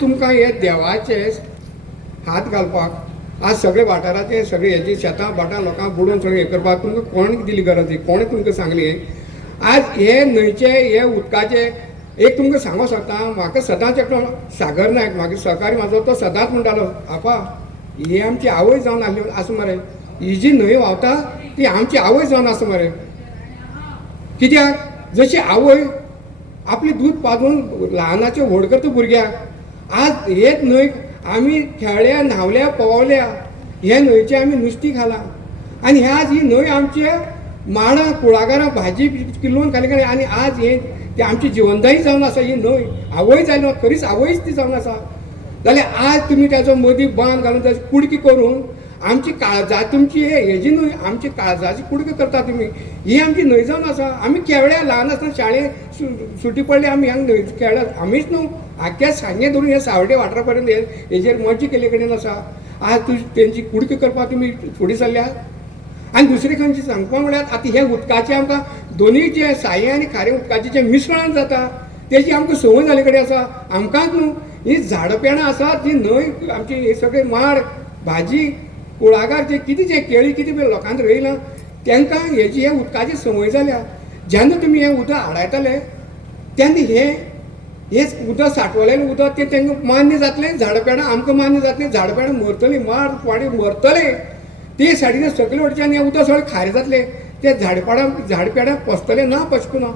तुमकां हे देवाचे हात घालपाक आज सगळे वाठाराचे सगळे हेची शेतां भाटां लोकांक बुडोवन सगळें हें करपाक तुमकां कोणें दिली गरज कोणें तुमकां सांगली आज हे न्हंयचे हे उदकाचे एक तुमकां सांगो सोदता म्हाका सदांच एकटो सागर नायक म्हाका सहकारी म्हाजो तो सदांच म्हणटालो आपा ही आमची आवय जावन आसली आसा मरे ही जी न्हंय व्हांवता ती आमची आवय जावन आसा मरे कित्याक जशी आवय आपली दूध पाजून ल्हानाचे व्हड करता भुरग्याक आज हेच न्हंय आमी खेळ्ळ्या न्हावल्या पोवल्या हे न्हंयचे आमी नुस्तीं खाला आनी हे आज ही न्हंय आमचे माडां कुळागरां भाजी किलोवन खाली काडली आनी आज हे ती आमची जिवनदायी जावन आसा ही न्हंय आवय जाली खरीच आवयच ती जावन आसा जाल्यार आज तुमी ताचो मदीं बांद घालून ताची कुडकी करून आमची काळजा तुमची हेजी न्हय आमची काळजाची कुडकी करता तुमी ही आमची न्हंय जावन आसा आमी केवळ्या ल्हान आसतना शाळेंत सुटी पडली आमी हांगा न्हंय खेळ्ळ्यात आमीच न्हू आख्या सांजे धरून हे सावड्डे वाठारा पर्यंत हेजेर मज्जा केले कडेन आसा आज तेंची कुडकी करपाक तुमी फुडें सरल्यात आनी दुसरी खंयची सांगपाक म्हळ्यार आतां हे उदकाचें आमकां दोनूय जे साये आनी खारें उदकाचें जें मिश्रण जाता तेजी आमकां संवय जाले कडेन आसा आमकांच न्हू ही झाडां पेणां आसात ती न्हंय आमची हे सगळे माड भाजी कुळागर जे कितें जे केळी कितें पळय लोकांनी रोयलां तांकां हेजी हे उदकाची संवय जाल्या जेन्ना तुमी हें उदक आडायतले तेन्ना हें उदक सांठवलेलें उदक तें तांकां मान्य जातलें झाडां पेडां आमकां मान्य जातलें झाडां पेडां मरतलीं माड पाणी मरतले ते सायडीन सकयल वटच्यान हें उदक सगळें खारें जातलें ते झाड पेडां पसतलें ना पचपूं ना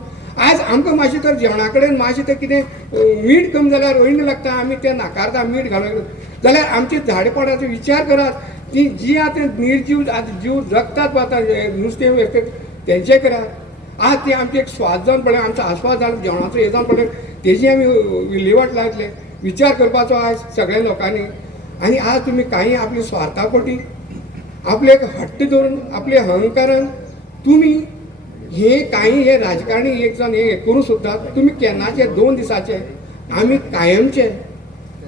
आज आमकां मातशें तर जेवणा कडेन मातशें तें कितें मीठ कमी जाल्यार रोयणी लागता आमी तें नाकारता मीठ घालून जाल्यार आमचे झाड पाडाचो विचार करात ती जी आतां निर्जीव जीव जगतात वता नुस्तें तेंचे करात आज ती आमची एक स्वाद जावन पडलें आमचो आस्वाद जावन जेवणाचो हें जावन पडलें तेजी आमी विलेवाट लायतले विचार करपाचो आज सगळ्या लोकांनी आनी आज तुमी कांय आपली स्वार्था पोटी आपले एक हट्ट धरून आपले अहंकारान तुमी हे कांय हे राजकारणी एक जावन हे करूं सोदतात तुमी केन्नाचे 2 दिसाचे आमी कायमचे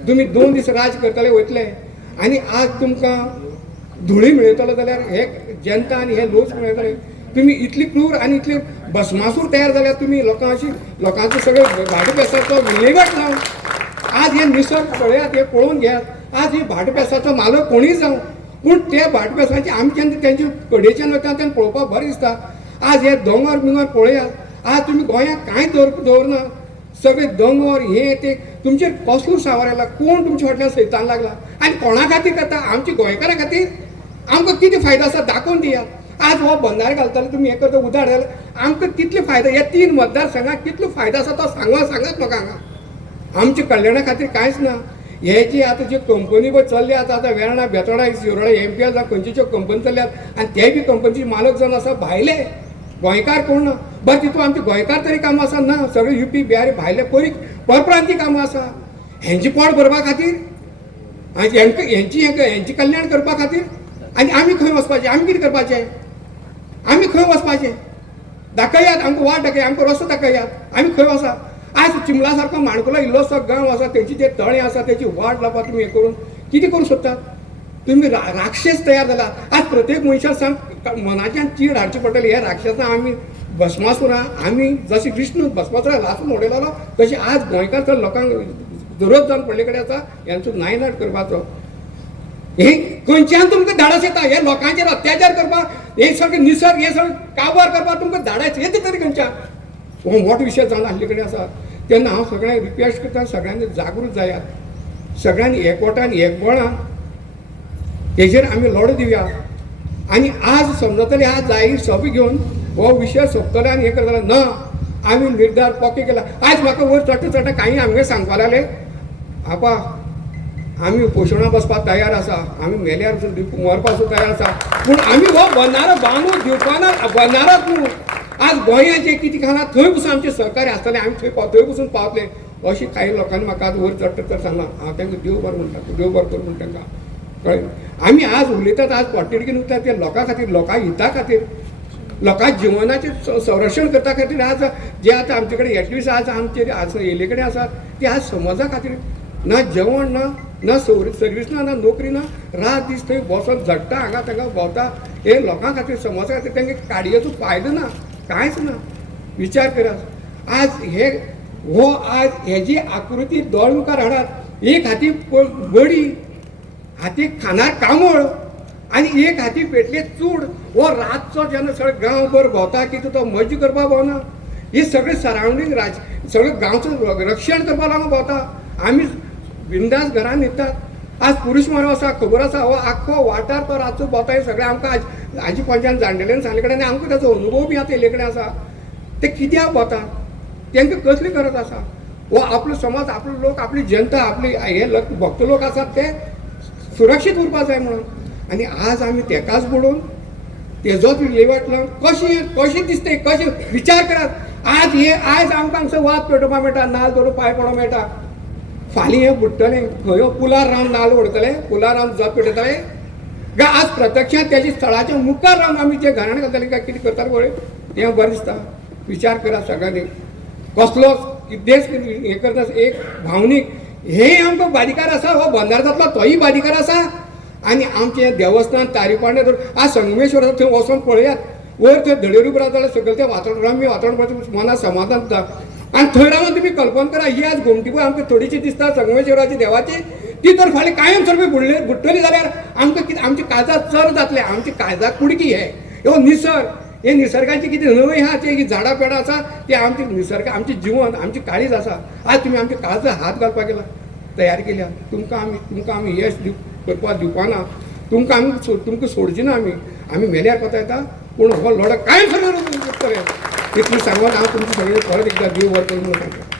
तुमी 2 दीस राज करतले वयतले आनी आज तुमकां धुळी मेळयतलो जाल्यार हे जनता आनी हे लोक मेळटले तुमी इतली क्रूर आनी इतली भस्मासूर तयार जाल्यार तुमी लोकांचो सगळे भाटपेसाचो विलेवाट लावन आज हे निसर्ग पळयात हे पळोवन घेयात आज ही भाटपेसाचो मालक कोणीय जावं पूण ते भाटपेसांची आमी जेन्ना तेंचे कडेच्यान वता तेन्ना पळोवपाक बरें दिसता आज हे दोंगर बिंगर पळयात आज तुमी गोंयांत कांय दवरना सगळे दोंगर हे ते तुमचेर कसलो सावर येयला कोण तुमच्या फाटल्यान सैतान लागला आनी कोणा खातीर करता आमच्या गोंयकारां खातीर आमकां कितें फायदो आसा दाखोवन दियात आज हो बंदारे घालताले तुमी हें करता उदार घालता आमकां कितले फायदो हे 3 मतदारसंघात कितलो फायदो आसा तो सांगात म्हाका हांगा आमच्या कल्याणा खातीर कांयच ना हे जी आतां जे कंपनी पळय चल्ल्यात आतां वेर्णा बेतोडा शिरोडा एमपीएल जावं खंयच्यो कंपनी चल्ल्यात आनी ते बी कंपनीचे मालक जावन आसा भायले गोंयकार कोण ना बरें तितून आमचे गोंयकार तरी कामां आसा ना सगळे युपी बिहारी भायले परप्रांतीय कामां आसा हेंची पोट भरपा खातीर आनी हेंची कल्याण करपा खातीर आनी आमी खंय वचपाचें आमी कितें करपाचें आमी खंय वचपाचें दाखयात आमकां वाट दाखयात आमकां रस्तो दाखयात आमी खंय वसा आज चिंबला सारको माणकुलो इल्लोसो गांव आसा तेची जे तळें आसा तेची वाट लावपाक तुमी हें करून कितें करूं सोदतात तुमी राक्षस तयार जाला आज प्रत्येक मनशाक सांग मनाच्यान चीड हाडची पडटली हे राक्षसां आमी भस्मासुरां आमी जशें विष्णू भस्मासुरा लासून उडयलो तशें आज गोंयकार तर लोकांक जरूरत जावन पडले कडेन आसा हेंचो नायनाट करपाचो हे खंयच्यान तुमकां धाडस येता हे लोकांचेर अत्याचार करपाक हे सगळें निसर्ग हे सगळें काबार करपाक तुमकां धाडस येता तरी खंयच्यान हो मोठो विशय जावन आसले कडेन आसा तेन्ना हांव सगळ्यांक रिक्वेस्ट करता सगळ्यांनी जागृत जायात सगळ्यांनी एकवटान एकबळान हेजेर आमी लढो दिवया आनी आज समजतले आज जाहीर सभा घेवन हो विशय सोंपतले आनी हें करतले ना आमी निर्धार पक्के केला आज म्हाका वयर चडटा कांय आमगे सांगपा लागले आपा आमी उपोशणा बसपाक तयार आसा आमी मेल्यार मरपाक तयार आसा पूण आमी हो बंदारो बांदून दिवपाना बंदारोच न्हू आज गोंयांत जे कितें खाला थंय पसून आमचे सहकार्य आसतले आमी थंय पसून पावतले अशी काही लोकांनी म्हाका आज वयर चडटा तर सांगला हांव तांकां देव बरें म्हणटा देव बरें कर म्हण तांकां कळ्ळें आमी आज उलयतात आज पोटतिडकीन उरतात ते लोकां खातीर लोकां हिता खातीर लोकां जिवनाचें संरक्षण करता खातीर आज जे आतां आमचे कडेन एक्टिविस्ट आज आमचे आज येयले कडेन आसात ते आज समाजा खातीर ना जेवण ना सर्वीस ना नोकरी ना रात दीस थंय बसोन झडटा हांगा तांकां भोंवता हे लोकां खातीर समाजा खातीर तांकां काडयेचो फायदो ना कांयच ना विचार करात आज हे हो आज हेजी आकृती दोळ मुखार हाडात एक हाती बडी, हाती खानार कांबळ आनी एक हाती पेटले चूड. हो रातचो जेन्ना सगळे गांवभर भोंवता की तो मज्जा करपाक भोंवना. ही सगळे सरावंडींग सगळं गांवचं रक्षण करपाक लागून भोंवता. आमी बिंदास घरान न्हिदतात. आज पुरुश मारो आसा खबर आसा हो आख्खो वाठार तो रातचो भोंवता. हे सगळें आमकां आजी पंचान जाणटेल्यान सांगले कडेन आनी आमकां ताचो अनुभव बी आतां येयले कडेन आसा. ते कित्याक भोंवतात, तांकां कसली गरज आसा. हो आपलो समाज, आपलो लोक, आपली जनता, आपली हे भक्त लोक आसात ते सुरक्षीत उरपाक जाय म्हणून. आनी आज आमी तेकाच बुडोवन तेजोच विलेवाट लावन कशें दिसता, कशें विचार करात. आज आमकां हांगसर वाद पेटोवपाक मेळटा, नाल्ल धरून पांय पडोवंक मेळटा. फाल्यां हें बुडटलें खंय पुलार रावन नाल्ल उडतले, पुलार रावन जोत पेटयतले काय आज प्रत्यक्षात त्याच्या स्थळाच्या मुखार रावन आमी जें घराण घालतले काय कितें करताले पळय तें बरें दिसता. विचार करा सगळ्यांनी. कसलोच देश हें करता एक भावनीक हे आमकां बारीकार आसा. हो बंदार जातलो तोयी बारीकार आसा. आनी आमचें देवस्थान तारीपांडे धरून आज संगमेश्वर थंय वचोन पळयात. वयर थंय धडेर उबो रावता जाल्यार सगळें तें वातावरण रम्य वातावरण मनाक समाधान जाता. आनी थंय रावन तुमी कल्पना करा ही आज घुमटी पळय आमकां थोडीशी दिसता संगमेश्वराची देवाची, ती तर फाल्यां कायम सर्वे बुडटली जाल्यार आमकां कितें आमची काळजां चड जातले. आमची काळजाक कुडकी ह्यो निसर्ग, हे निसर्गाची कितें नवी आहा ती झाडां पेडां आसा ते आमचे निसर्ग, आमचे जिवन, आमची काळीज आसा. आज तुमी आमच्या काळजां हात घालपाक गेला, तयार केल्या. तुमकां आमी यश करपाक दिवपाना. तुमकां सोडची ना आमी मेल्यार कोता येता. पूण हो लढा कायम सर्वे इतलें सांगून हांव तुमचे सगळे परत एकदां देव बरें करूं म्हणून सांगता.